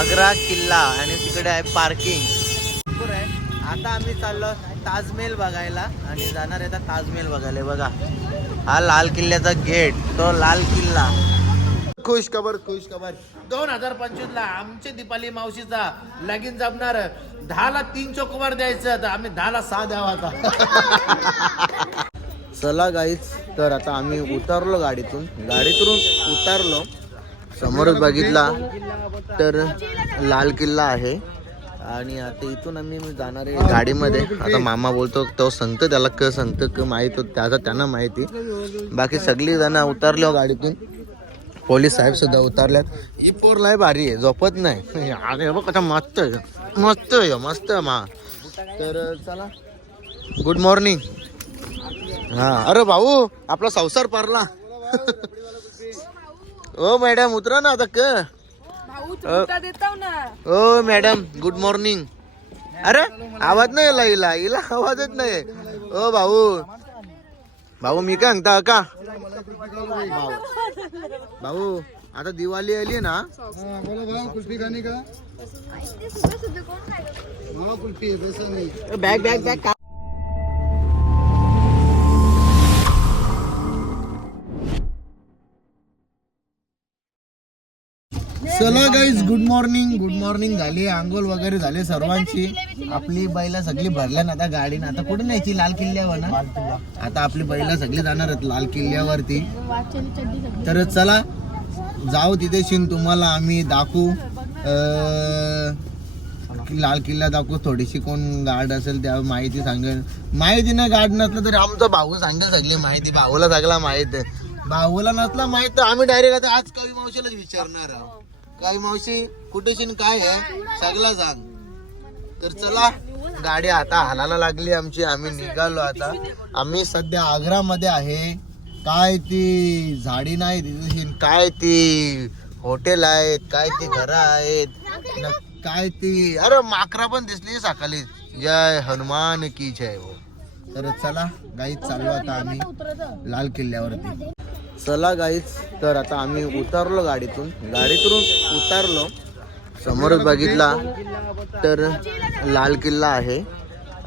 आग्रा किल्ला आणि तिकडे आहे पार्किंग. भरपूर आहे. आता आम्ही चाललो ताजमहल बघायला आणि जाणार आहे ताजमहल बघायला. बघा. हा लाल किल्ल्याचा गेट तो लाल किल्ला. खुश खबर खुश खबर. दोन हजार पंचवीस ला आमच्या दीपाली मावशीचा लगीन जमणार दहा ला तीन चोकोबार द्यायचं तर आम्ही दहा ला सहा द्यावा आता चला गाईच तर आता आम्ही उतरलो गाडीतून. गाडीतून उतरलो. समोरच बघितला तर लाल किल्ला आहे. आणि आता इथून आम्ही जाणार आहे गाडीमध्ये. आता मामा बोलतो तो सांगतो त्याला क सांगतो क माहीत होत त्याचा त्यांना माहिती. बाकी सगळी जण हो गाडीतून. पोलीस साहेब सुद्धा उतरल्यात. ही पोर लय भारी आहे झोपत नाही. अरे बघ कसा मस्त आहे. मस्त आहे मस्त आहे मा. तर चला. गुड मॉर्निंग हा. अरे भाऊ आपला संसार पारला. ओ मॅडम उतरा ना आता क. भाऊ तुमचा देताव ना. ओ मॅडम गुड मॉर्निंग अरे आवाज नाही आला हिला हिला आवाजच नाही. ओ भाऊ. भाऊ मी काय सांगता का? भाऊ भाऊ आता दिवाळी आली ना. हाँ कुल्फी का? हाँ बॅग बॅग बॅग चला guys good morning good morning झाली आंघोळ वगैरे झाले सर्वांची. आपली बैला सगळी भरल्या ना आता गाडीनं. आता कुठे न्यायची? लाल किल्ल्यावर ना? आता आपली बैला सगळी जाणार आहेत लाल किल्ल्यावरती. तर चला जाऊ तिथे शिन तुम्हाला आम्ही दाखवू. लाल किल्ला दाखवू. थोडीशी कोण गार्ड असेल त्या माहिती सांगेल. माहिती ना गार्ड नसलं तरी आमचा भाऊ सांगेल सगळी माहिती. भाऊला सगळा माहीत आहे. भाऊला नसला माहीत तर आम्ही डायरेक्ट आता आज कवी मावशीलाच विचारणार आहोत. काय मावशी? कुठे शिन काय आहे सगळा सांग. तर चला गाडी आता हालायला लागली आमची. आम्ही निघालो आता. आम्ही सध्या आग्रा मध्ये आहे. काय ती झाडी नाही दिसून काय ती हॉटेल आहेत काय ती घरं आहेत. न काय ती अरे माकरा पण दिसली सकाळी. जय हनुमान की जय हो. तर चला गाईच चाललो आता आम्ही लाल किल्ल्यावरती. चला गाईच तर आता आम्ही उतरलो गाडीतून. गाडीतून उतरलो. समोरच बघितला तर लाल किल्ला आहे.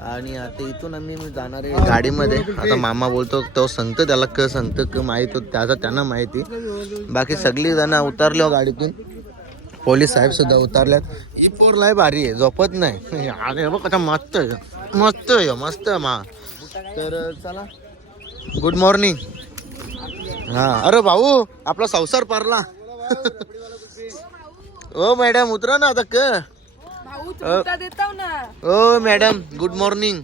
आणि आता इथून आम्ही जाणार आहे गाडीमध्ये. आता मामा बोलतो तो सांगतो त्याला क सांगतो क माहीत होत त्याचा त्यांना माहिती. बाकी सगळी जण उतरलो गाडीतून. पोलीस साहेब सुद्धा उतरल्यात. ही पोर लय भारी आहे झोपत नाही. अरे बघ कसा मस्त आहे. मस्त मस्त आहे मा. तर चला. गुड मॉर्निंग हा. अरे भाऊ आपला संसार पारला. ओ मॅडम उतरा ना आता ओ मॅडम गुड मॉर्निंग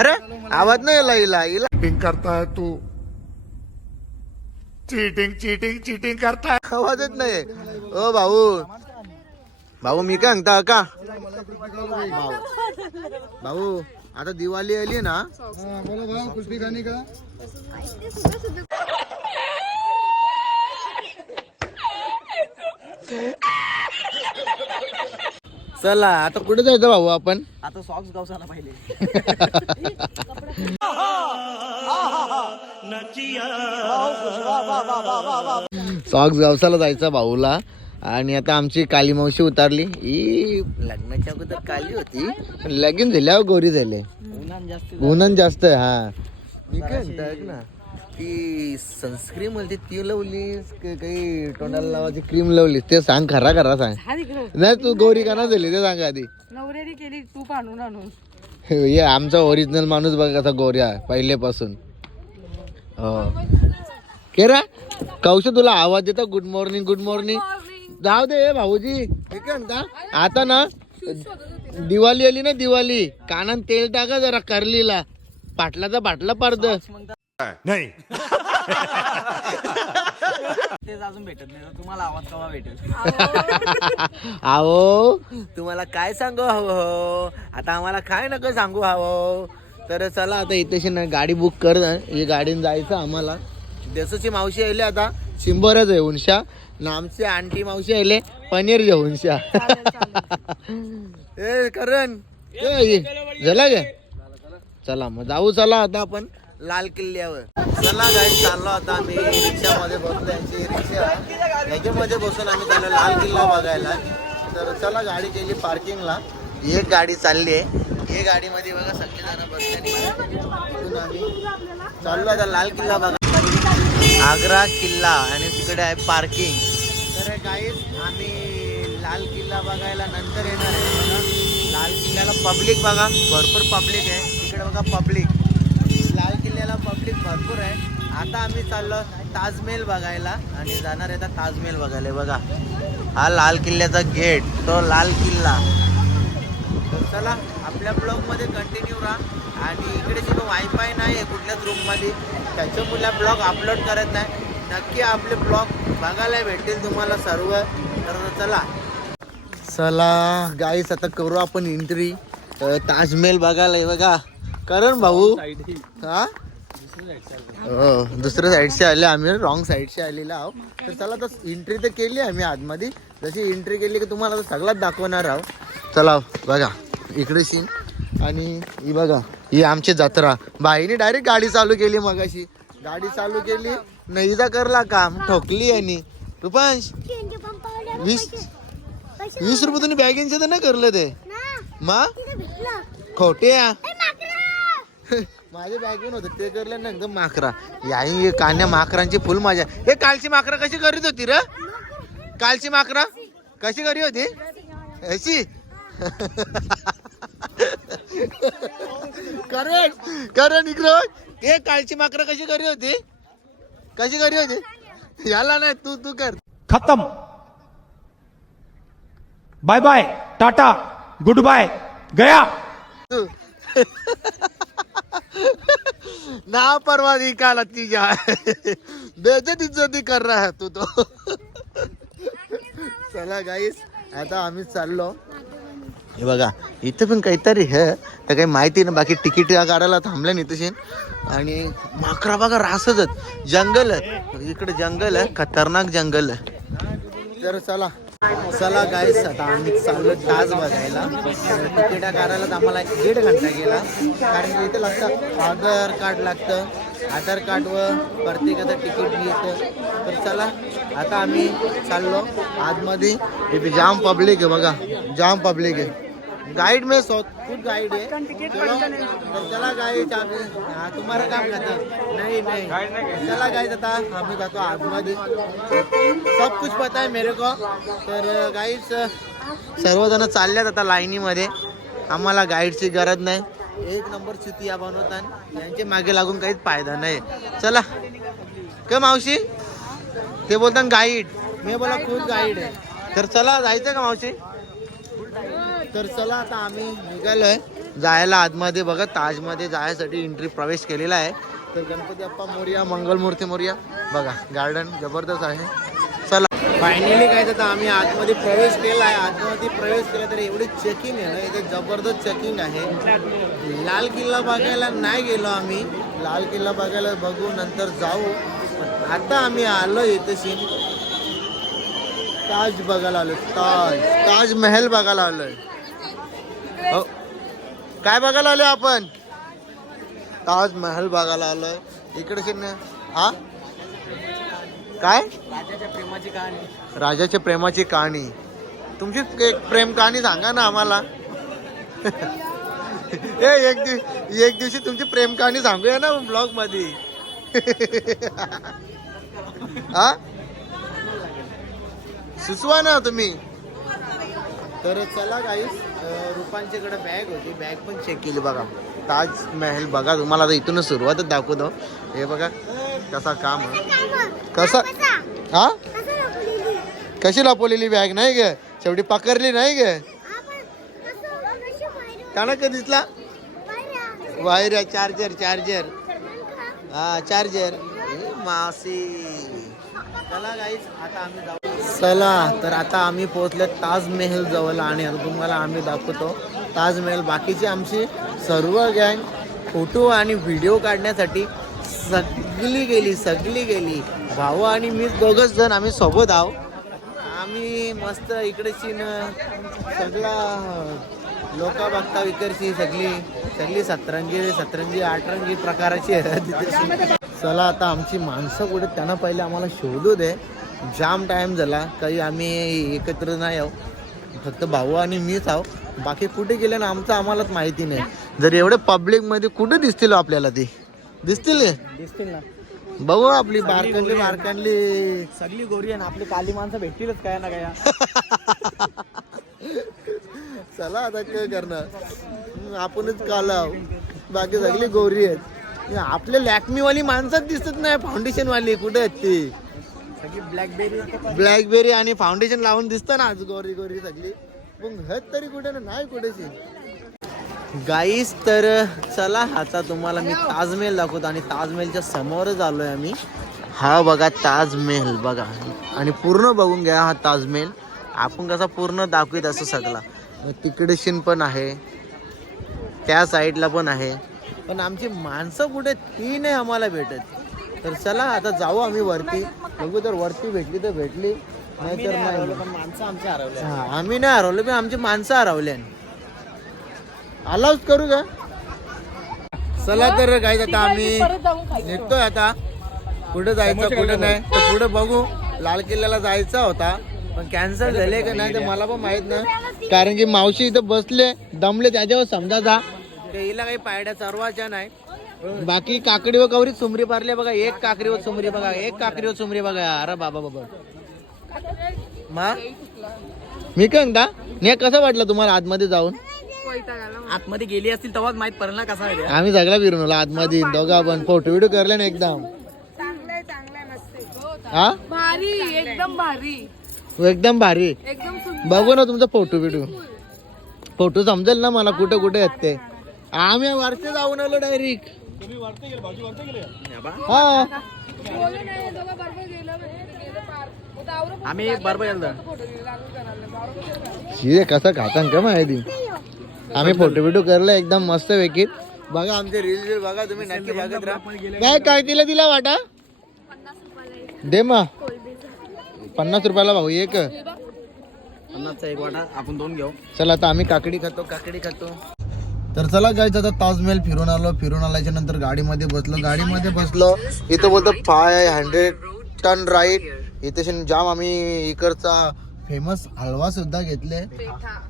अरे आवाज नाही चीटिंग करता है तू. चीटिंग चीटिंग चीटिंग करता है आवाजच नाही. ओ भाऊ. भाऊ मी काय सांगता का? भाऊ. भाऊ. आता दिवाळी आली ना हाँ बोलो खाने का? चला आता कुठे जायचं भाऊ आपण? आता सॉक्स गावसाला पाहिले. सॉक्स गावसाला जायचा भाऊला. आणि आता आमची काली मावशी उतारली. ही लग्नाच्या अगोदर काली होती. पण लगीन झाल्यावर गोरी झाले. उन्हान जास्त आहे हा. मी काय म्हणतो ऐक ना. ती सनस्क्रीम म्हणते ती लावलीस काही तोंडाला लावायची क्रीम लावलीस ते सांग खरा खरा सांग. हा नाही तू गोरी का ना झाली ते सांग आधी. नवऱ्याने केली तूप आणून आणून. हे आमचा ओरिजिनल माणूस बघ कसा गोऱ्या पहिलेपासून. हो. केरा कौश तुला आवाज देतो गुड मॉर्निंग गुड मॉर्निंग जाऊ दे भाऊजी. हे काय म्हणता आता ना दिवाळी आली ना दिवाळी. कानात तेल टाका जरा करलीला. पाटलाचा बाटला पारद नहीं. तेच अजून भेटत नाही. तुम्हाला आवाज कवा भेटेल? आहो. तुम्हाला काय सांगू हवं हो आता आम्हाला काय नको सांगू हवं तर चला आता इथे ना गाडी बुक कर ही गाडीने जायचं आम्हाला. देसूची मावशी आली आता शिंबरच आहे ना आमची आंटी मावशी आले पनीर घेऊन शा ए करण. ए. झाला गे चला मग जाऊ चला आता आपण लाल किल्ल्यावर. चला गाडी चाललो आता आम्ही. रिक्षामध्ये बसलो यांची रिक्षा. याच्यामध्ये बसून आम्ही चाललो लाल किल्ला बघायला. तर चला गाडी गेली पार्किंगला. एक गाडी चालली आहे. हे गाडीमध्ये बघा सगळे जण बसल्याने इथून आम्ही चाललो आता लाल किल्ला बघा आग्रा किल्ला आणि तिकडे आहे पार्किंग. तर गाईज आम्ही लाल किल्ला बघायला नंतर येणार आहे बघा. लाल किल्ल्याला पब्लिक बघा. भरपूर पब्लिक आहे. तिकडे बघा पब्लिक लाल किल्ल्याला पब्लिक भरपूर आहे. आता आम्ही चाललो ताजमहल बघायला आणि जाणार आहे आता ताजमहल बघायला. बघा. हा लाल किल्ल्याचा गेट तो लाल किल्ला. तर चला आपल्या ब्लॉगमध्ये कंटिन्यू राहा. आणि इकडे जिथं वायफाय नाही आहे कुठल्याच रूममध्ये त्याच्यामुळे ब्लॉग अपलोड करत नाही. नक्की आपले ब्लॉग बघायला भेटतील तुम्हाला सर्व. तर चला. चला गाईस आता करू आपण एंट्री ताजमहल बघायला बघा. करण भाऊ. हा? हो दुसऱ्या साईडचे आले आम्ही. रॉंग साईडचे आलेला आहो तर चला तर एंट्री तर केली आम्ही आतमध्ये. जशी एंट्री केली की तुम्हाला तर सगळ्यात दाखवणार आहो चला बघा. इकडे सीन आणि ही बघा ही आमची जत्रा. बाईने डायरेक्ट गाडी चालू केली मगाशी. गाडी चालू केली. नाही जा करला काम. ठोकली आणि रुपांश वीस वीस रुपये तुम्ही बॅगेंचे तर नाही करलं ते. मा? खोटे या. माझ्या बॅगेन होते ते करलं ना एकदम माकरा याही कान्या माकरांची फुल माझ्या हे कालची माकरा कशी करीत होती र? कालची माकरा कशी करी होती? अशी? करण करण इकडं हे कालची माकरा कशी करी होती? कशी करी होती? याला नाही तू तू कर. खत्म. Bye bye tata good bye गया. तू ना परवा निकाला तीजा बेजत इज्जती कर रहा है तू तो. चला गाईस आता आम्ही चाललो. हे बघा इथं पण काहीतरी हे. तर काही माहिती नाही बाकी तिकीट काढायला थांबलं नाही तशी. आणि माकरा बघा रासच आहेत. जंगल आहे. इकडे जंगल आहे खतरनाक जंगल आहे. तर चला. चला गाईस आता आम्ही चाललो ताज बघायला. तिकीट काढायला तर आम्हाला एक दीड घंटा गेला. कारण इथं इथे लागतं आधार कार्ड लागतं. आधार कार्ड व प्रत्येकाचं तिकीट मिळतं. तर चला आता आम्ही चाललो. आतमध्ये. जाम पब्लिक आहे बघा. जाम पब्लिक आहे. गाइड में सौ खुद गाइड है। चलो तो चला गाइड आम्ही हा, तुम्हाला काम करता। नाही नाही। चला गाइड आता। आम्ही जातो आतमध्ये सब कुछ पता है मेरे को। तर गाईड्स सर्वजण चालल्यात आता लाईनीमध्ये आम्हाला गाईडची गरज नाही। एक नंबर चितिया बनवतात यांचे मागे लागून काहीच फायदा नाही। चला। का मावशी? ते बोलतात गाईड मी बोला खूप गाईड आहे. तर चला जायचं का मावशी? तर चला आता आम्ही निघालोय. जायला आतमध्ये बघा ताजमध्ये जायसाठी एंट्री प्रवेश केलेला आहे. तर गणपती अप्पा मोर्या मंगलमूर्ती मोर्या. बघा गार्डन जबरदस्त आहे. चला. फायनली काय तर आम्ही आतमध्ये प्रवेश केला आहे आतमध्ये प्रवेश केला तर एवढी चेकिंग आहे ना इथे जबरदस्त चेकिंग आहे. लाल किल्ला बघायला नाही गेलो आम्ही. लाल किल्ला बघायला बघू नंतर जाऊ. पण आता आम्ही आलो इथे सीन ताज बघायला आलो ताज ताजमहल बघायला आलोय. काय बघायला आलोय आपण? ताज महल बघायला आलोय. इकडे सीन हा? काय? राजाच्या प्रेमाची कहाणी. तुमची एक प्रेम कहाणी सांगा ना आम्हाला. ए एक दिव एक दिवशी तुमची प्रेम कहाणी सांगूया ना ब्लॉगमध्ये हा? सुचवा ना तुम्ही. तर चला गाईस रुपांच्याकडे बॅग होती. बॅग पण चेक केली बघा. ताजमहल बघा. तुम्हाला आता इथूनच सुरुवातच दाखवतो. हे बघा कसा काम कसा हा? कशी लपवलेली बॅग नाही ग. शेवटी पकडली नाही ग. काना का दिसला? वायर चार्जर चार्जर हा चार्जर मासी. चला गाईस आता आम्ही जाऊ. चला तर आता आम्ही पोहोचले ताजमहल जवळ आणि आता तुम्हाला आम्ही दाखवतो. ताजमहल बाकीची आमची सर्व गँग फोटो आणि व्हिडिओ काढण्यासाठी सगळी गेली सगळी गेली. भाऊ आणि मी दोघच जण आम्ही सोबत आहो. आम्ही मस्त इकडची न सगळा लोका बघता इकडची सगळी सगळी सतरंगी सतरंगी आठरंगी प्रकाराची आहे तिथे. चला आता आमची माणसं कुठे त्यांना पहिले आम्हाला शोधू दे. जाम टाइम झाला काही आम्ही एकत्र नाही आहो फक्त भाऊ आणि मीच आहो बाकी कुठे गेले ना आमचं आम्हालाच माहिती नाही. जर एवढे पब्लिकमध्ये कुठे दिसतील हो आपल्याला ते? दिसतील? दिसतील ना. बघू आपली बारकांली बारकांली. सगळी गोरी आहे ना आपली काली माणसं भेटतीलच काय ना काय. चला आता काय करणार? आपणच काल आहो. बाकी सगळी गोरी आहेत. आपले लॅक्मी वाली माणसंच दिसत नाही फाउंडेशन वाली कुठे आहेत ती? सगळी ब्लॅकबेरी ब्लॅकबेरी आणि फाउंडेशन लावून दिसतं ना आज गोरी गोरी सगळी. मग हत तरी कुठे ना नाही कुठेची गाईस तर चला आता तुम्हाला मी ताजमहल दाखवतो आणि ताजमहलच्या समोरच आलोय आम्ही. हा बघा ताजमहल बघा. आणि पूर्ण बघून घ्या हा ताजमहल. आपण कसा पूर्ण दाखवीत असं सगळा. तिकडे शिन पण आहे. त्या साईडला पण आहे. पण आमची माणसं कुठे ती नाही आम्हाला भेटत. तर चला आता जाऊ आम्ही वरती. बघू तर वरती भेटली तर भेटली. नाही तर नाही माणसं आमच्या हा, आम्ही नाही हरवलं पण आमची माणसं हरवल्या. अलाउच करू का? चला तर काय आता आम्ही निघतोय आता. कुठे जायचं कुठे नाही तर पुढे बघू. लाल किल्ल्याला जायचा होता पण कॅन्सल झाले का नाही ते मला पण माहीत नाही. कारण की मावशी इथं बसले दमले त्याच्यावर समजाचा ते हिला काही पायड्या चरवाच्या नाही. बाकी काकडी व कवरी सुमरी पारले बघा एक काकडी व सुमरी बघा एक काकडी व सुमरी बघा. अरे बाबा बाबा. मा? मी काय म्हणता ने कसं वाटलं तुम्हाला आतमध्ये जाऊन? आतमध्ये गेली असतील तेव्हाच माहीत पडलं ना कसा. आम्ही सगळा फिरून आलो आतमध्ये दोघं आपण फोटो व्हिडिओ करले ना एकदम. नसते हा भारी एकदम भारी. एकदम भारी. बघू ना तुमचा फोटो व्हिडिओ फोटो समजेल ना मला कुठे कुठे आहेत ते आम्ही वरती जाऊन आलो डायरेक्ट हा. बोलू नाही दोघं बरोबर गेलं गेलं पार. मग दावरं पण आम्ही बरोबर. हे कसं खातान का माहिती? आम्ही फोटो व्हिडिओ करले एकदम मस्त पैकी. बघा आमचे रील रील बघा तुम्ही नक्की बघत राहा. काय काय दिलं दिला वाटा? दे मा पन्नास रुपयाला भाऊ एक. पन्नासचा एक वाटा आपण दोन घेऊ. चला आता आम्ही काकडी खातो काकडी खातो. तर चला गायचं आता ताजमहल फिरून आलो. फिरून आल्याच्यानंतर गाडीमध्ये बसलो. गाडीमध्ये बसलो. इथं बोलतो फाय हंड्रेड टन राईड इथे जाम आम्ही इकडचा फेमस हलवा सुद्धा घेतले.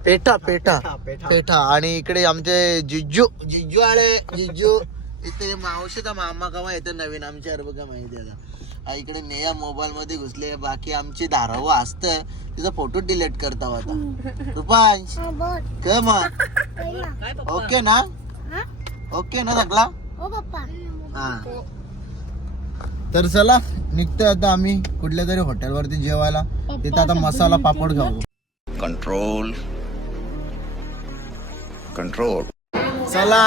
पेठा. पेठा पेठा. आणि इकडे आमचे जिज्जू जिज्जू आले. जिज्जू. इथे मावशीचा मामा कवा येतो नवीन? आमच्या अरे बघा माहिती आहे आता. हा इकडे नेया मोबाईल मध्ये घुसले बाकी आमची धारावं असतं. तिचा फोटो डिलीट करता होता. रुपांश. काय मग ओके ना? ओके ना सगळा हा तर चला निघतोय आता आम्ही कुठल्या तरी हॉटेलवरती जेवायला. तिथं आता मसाला पापड खाऊ. कंट्रोल कंट्रोल चला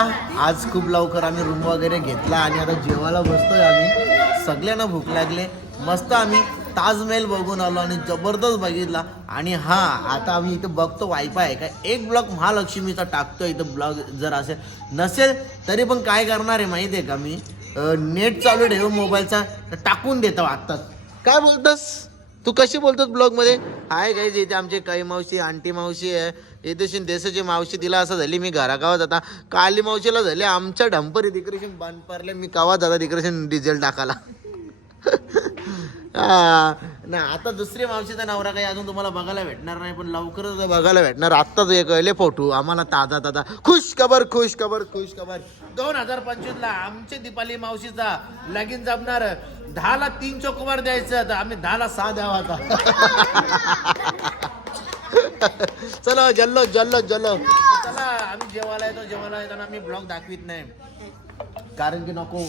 आज खूप लवकर आम्ही रूम वगैरे घेतला आणि आता जेवायला बसतोय आम्ही. सगळ्यांना भूक लागले. मस्त आम्ही ताजमहल बघून आलो आणि जबरदस्त बघितला. आणि हा आता आम्ही इथं बघतो वायफाय आहे का? एक ब्लॉक महालक्ष्मीचा टाकतोय इथं ब्लॉग जर असेल. नसेल तरी पण काय करणार आहे माहिती आहे का मी? नेट चालू ठेव मोबाईलचा. टाकून देतो आत्ताच. काय बोलतोस? तू कशी बोलतोस ब्लॉगमध्ये? आहे काय इथे आमचे काही मावशी आंटी मावशी आहे. इथे देशाची मावशी तिला असं झाली मी घरागावात आता. काली मावशीला झाले आमच्या डंपरी तिकडेशन बंद पडले. मी कवा जाता तिकडेशन डिझेल टाकाला नाही आता दुसरी मावशीचा नवरा काही अजून तुम्हाला बघायला भेटणार नाही पण लवकरच बघायला भेटणार. आत्ताच एक ले फोटो. आम्हाला ताजा ताजा. खुश खबर खुश खबर खुश खबर. दोन हजार पंचवीसला आमचे दीपाली मावशीचा लगीन जमणार दहाला तीन चोकोबार द्यायचं तर आम्ही दहाला सहा द्यावा आता. चलो जल्लो जल्लो जल्लो. चला आम्ही जेवायला येतो जेवायला येताना आम्ही ब्लॉग दाखवित नाही. कारण की नको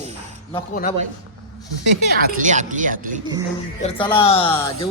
नको ना बाई. आतली आतली आतली. तर चला जेव.